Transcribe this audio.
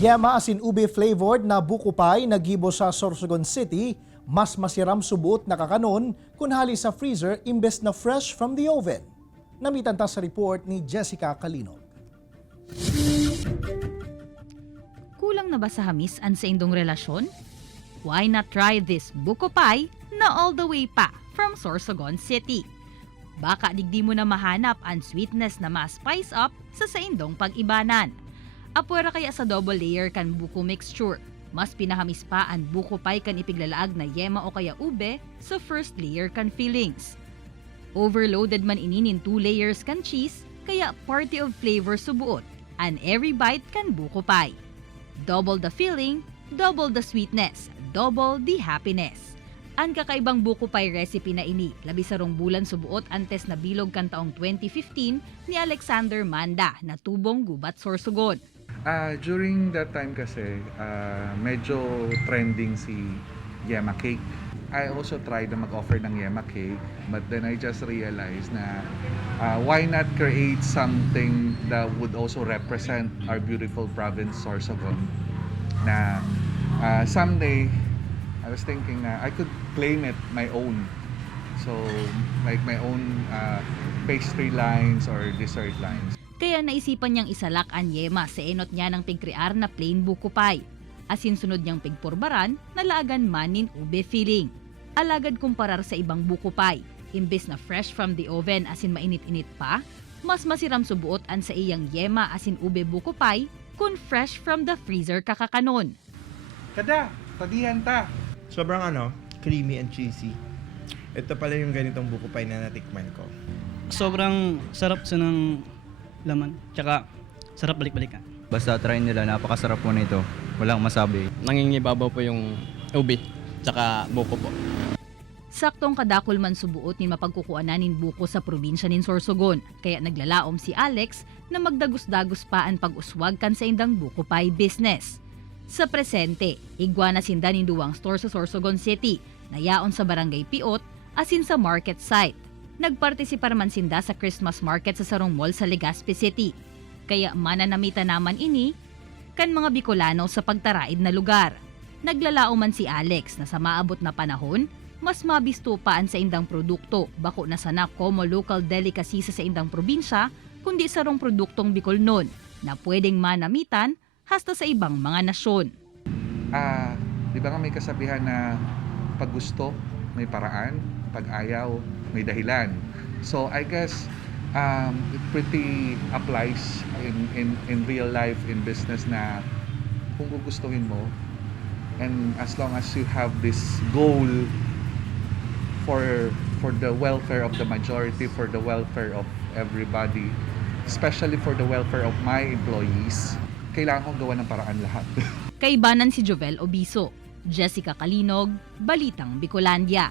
Yema asin ube flavored na buko pie na gibo sa Sorsogon City, mas masiram subuot na kakanon kung hali sa freezer imbes na fresh from the oven. Namitan ta sa report ni Jessica Calino. Kulang na ba sa hamis sa indong relasyon? Why not try this buko pie na all the way pa from Sorsogon City? Baka digdi mo na mahanap ang sweetness na ma-spice up sa indong pag-ibanan. Apwera kaya sa double layer kan buko mixture. Mas pinahamis pa ang buko pie kan ipiglalaag na yema o kaya ube sa first layer kan fillings. Overloaded man ininin 2 layers kan cheese, kaya party of flavor subuot, and every bite kan buko pie. Double the filling, double the sweetness, double the happiness. Ang kakaibang buko pie recipe na ini, labi sa rong bulan subuot antes na bilog kan taong 2015 ni Alexander Manda na tubong gubat Sorsogon. During that time kasi, medyo trending si Yema Cake. I also tried na mag-offer ng Yema Cake, but then I just realized na why not create something that would also represent our beautiful province, Sorsogon, na someday, I was thinking na I could claim it my own. So, like my own pastry lines or dessert lines. Kaya naisipan niyang isalak ang yema sa enot niya ng pigkrear na plain buko pie. Asin sunod niyang pigpurbaran na laagan manin ube filling. Alagad kumparar sa ibang buko pie. Imbes na fresh from the oven asin mainit-init pa, mas masiram subuot an sa iyang yema asin ube buko pie kun fresh from the freezer kakakanon. Kada, tadihan ta. Sobrang creamy and cheesy. Ito pala yung ganitong buko pie na natikman ko. Sobrang sarap sa ng laman, tsaka sarap balik-balikan. Basta try nila, napakasarap po nito. Walang masabi. Nangingibabaw po yung ube, tsaka buko po. Saktong kadakol man subuot ni mapagkukuananin buko sa probinsya nin Sorsogon, kaya naglalaom si Alex na magdagos-dagos pa ang pag-uswag kan sa indang buko pie business. Sa presente, igwa na sinda nin duwang store sa Sorsogon City, nayaon sa Barangay Piot, asin sa market site. Nagpartisipar man sinda sa Christmas market sa Sarong Mall sa Legazpi City. Kaya mananamita naman ini kan mga Bicolano sa pagtaraid na lugar. Naglalao man si Alex na sa maabot na panahon, mas mabisto paan sa indang produkto bako na sana como local delicacy sa indang probinsya kundi sarong produktong Bicolnon na pwedeng manamitan hasta sa ibang mga nasyon. Di ba nga may kasabihan na pag gusto, may paraan, pag ayaw, may dahilan. So I guess it pretty applies in real life, in business na kung gugustuhin mo and as long as you have this goal for the welfare of the majority, for the welfare of everybody, especially for the welfare of my employees, kailangan kong gawa ng paraan lahat. Kaibanan si Jovel Obiso, Jessica Kalinog, Balitang Bicolandia.